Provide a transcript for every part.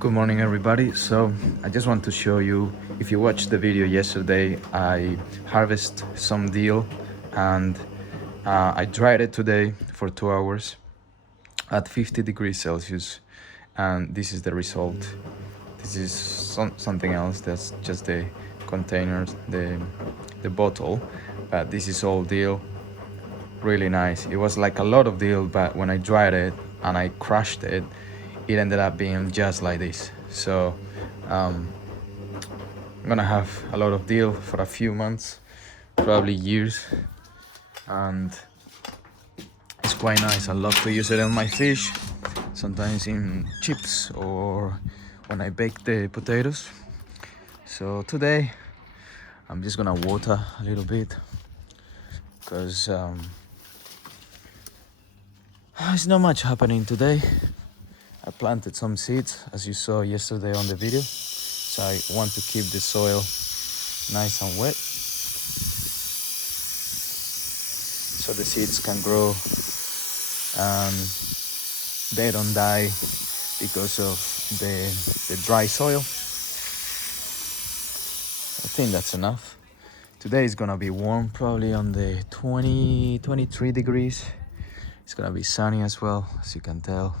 Good morning everybody. So I just want to show you, if you watched the video yesterday, I harvest some dill and I dried it today for 2 hours at 50 degrees Celsius, and this is the result. This is something else. That's just the containers, the bottle, but this is all dill. Really nice. It was like a lot of dill, but when I dried it and I crushed it, it ended up being just like this. So I'm gonna have a lot of dill for a few months, probably years, and it's quite nice. I love to use it on my fish, sometimes in chips or when I bake the potatoes. So today I'm just gonna water a little bit because there's not much happening today. I planted some seeds, as you saw yesterday on the video, so I want to keep the soil nice and wet so the seeds can grow and they don't die because of the dry soil. I think that's enough. Today is gonna be warm, probably on the 23 degrees. It's gonna be sunny as well, as you can tell.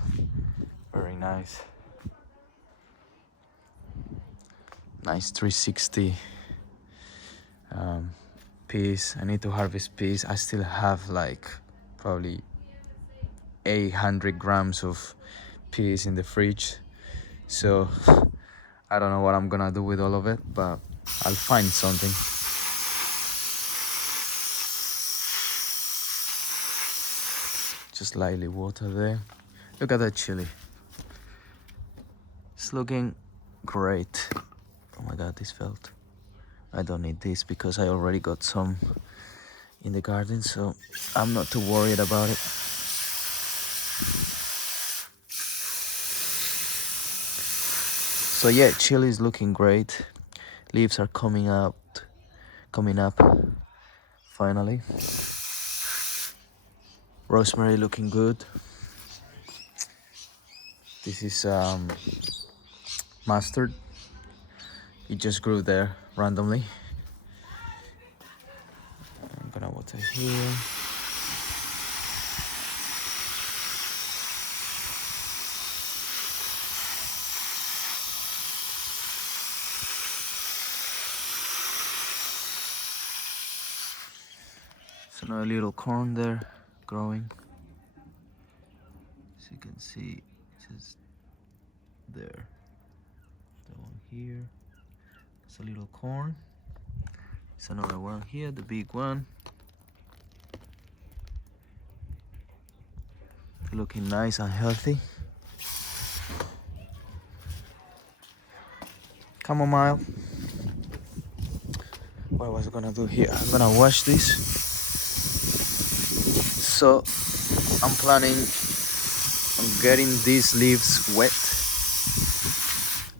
Very nice. Nice 360 peas. I need to harvest peas. I still have like probably 800 grams of peas in the fridge, so I don't know what I'm gonna do with all of it, but I'll find something. Just lightly water there. Look at that chili. It's looking great. Oh my god, this felt. I don't need this because I already got some in the garden, so I'm not too worried about it. So yeah, chili is looking great. Leaves are coming up finally. Rosemary looking good. This is mustard. It just grew there randomly. I'm gonna water here. So now a little corn there growing. As you can see, just there. Down here. There's a little corn. There's another one here, the big one. Looking nice and healthy. Chamomile. What was I gonna do here? I'm gonna wash this. So I'm planning on getting these leaves wet,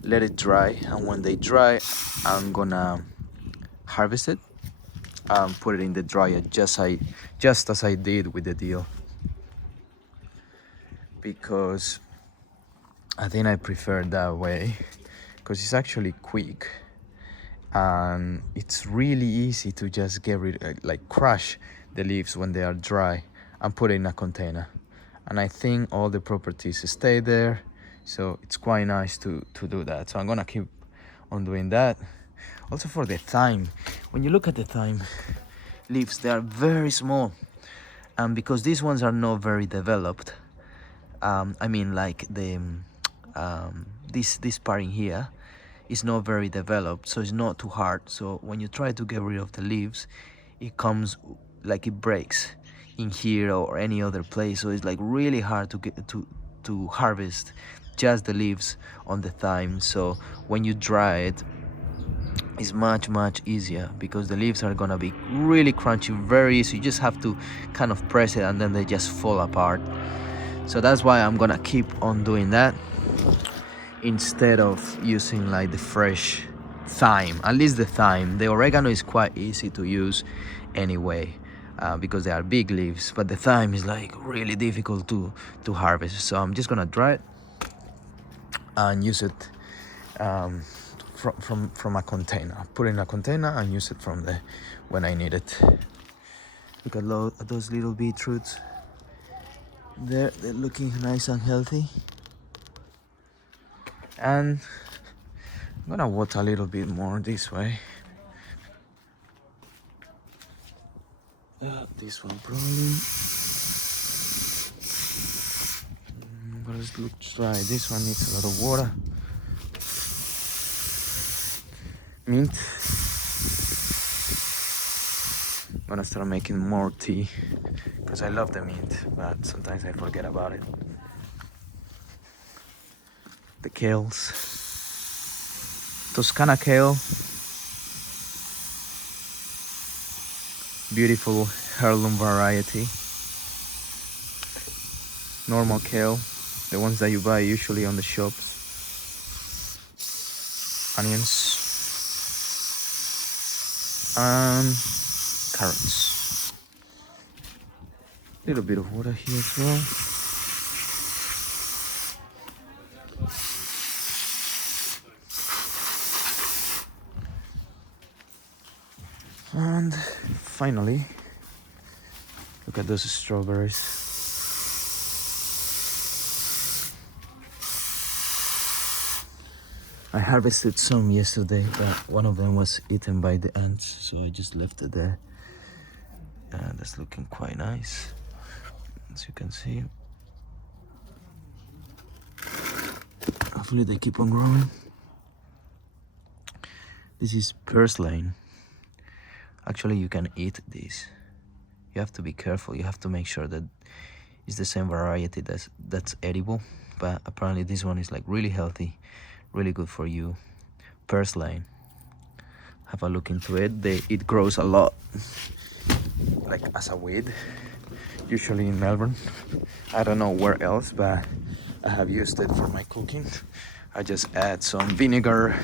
let it dry, and when they dry, I'm gonna harvest it and put it in the dryer, just as I did with the dill, because I think I prefer that way, because it's actually quick and it's really easy to just get rid, like crush the leaves when they are dry and put it in a container, and I think all the properties stay there, so it's quite nice to do that. So I'm gonna keep on doing that. Also for the thyme, when you look at the thyme leaves, they are very small, and because these ones are not very developed, I mean like the this part in here is not very developed, so it's not too hard. So when you try to get rid of the leaves, it comes like it breaks in here or any other place, so it's like really hard to get to harvest just the leaves on the thyme. So when you dry it, it's much easier because the leaves are gonna be really crunchy, very easy. You just have to kind of press it and then they just fall apart. So that's why I'm gonna keep on doing that instead of using like the fresh thyme. At least the thyme. The oregano is quite easy to use anyway, because they are big leaves, but the thyme is like really difficult to harvest. So I'm just gonna dry it and use it from a container. Put it in a container and use it from there when I need it. Look at those little beetroots. They're looking nice and healthy. And I'm gonna water a little bit more this way. This one probably. But it looks dry. This one needs a lot of water. Mint. I'm gonna start making more tea because I love the mint, but sometimes I forget about it. The kales. Toscana kale. Beautiful heirloom variety. Normal kale, the ones that you buy usually on the shops. Onions and carrots. A little bit of water here as well. And finally, look at those strawberries. I harvested some yesterday, but one of them was eaten by the ants, so I just left it there. That's looking quite nice, as you can see. Hopefully they keep on growing. This is purslane. Actually, you can eat this. You have to be careful. You have to make sure that it's the same variety that's edible. But apparently this one is like really healthy, really good for you. Purslane. Have a look into it. It grows a lot, like as a weed, usually in Melbourne. I don't know where else, but I have used it for my cooking. I just add some vinegar.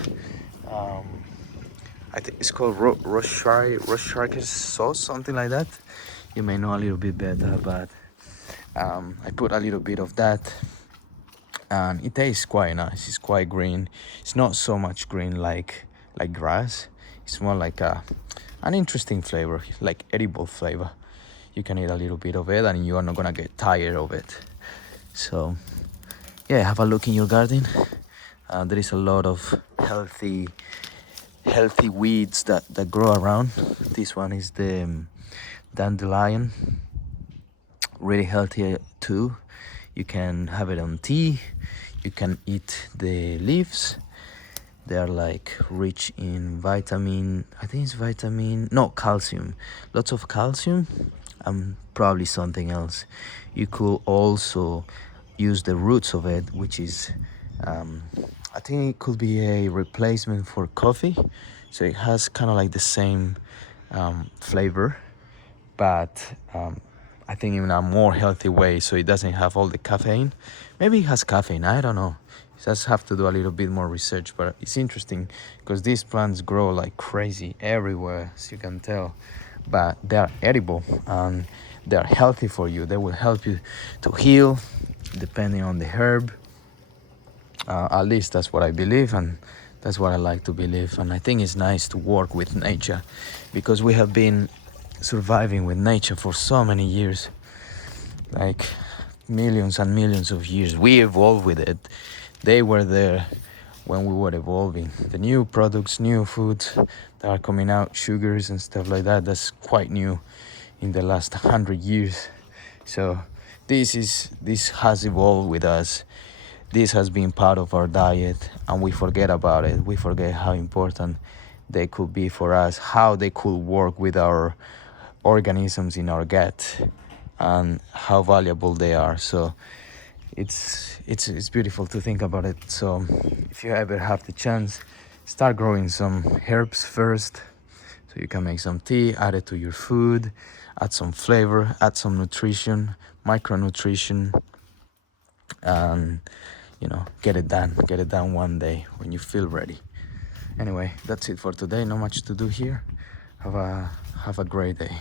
I think it's called Worcestershire sauce, something like that. You may know a little bit better, but I put a little bit of that, and it tastes quite nice. It's quite green. It's not so much green like grass. It's more like an interesting flavor, like edible flavor. You can eat a little bit of it, and you are not gonna get tired of it. So, yeah, have a look in your garden. There is a lot of healthy weeds that grow around. This one is the dandelion, really healthy too. You can have it on tea. You can eat the leaves. They are like rich in vitamin, I think it's calcium, lots of calcium, and probably something else. You could also use the roots of it, which is I think it could be a replacement for coffee. So it has kind of like the same flavor, but I think in a more healthy way, so it doesn't have all the caffeine. Maybe it has caffeine, I don't know. Just have to do a little bit more research, but it's interesting because these plants grow like crazy everywhere, as you can tell, but they are edible and they are healthy for you. They will help you to heal depending on the herb. At least that's what I believe, and that's what I like to believe. And I think it's nice to work with nature because we have been surviving with nature for so many years, like millions and millions of years. We evolved with it. They were there when we were evolving. The new products, new foods that are coming out, sugars and stuff like that, that's quite new in the last 100 years. So this has evolved with us. This has been part of our diet, and we forget about it. We forget how important they could be for us, how they could work with our organisms in our gut, and how valuable they are. So it's beautiful to think about it. So if you ever have the chance, start growing some herbs first, so you can make some tea, add it to your food, add some flavor, add some nutrition, micronutrition, and get it done one day when you feel ready. Anyway, that's it for today. Not much to do here. Have a great day.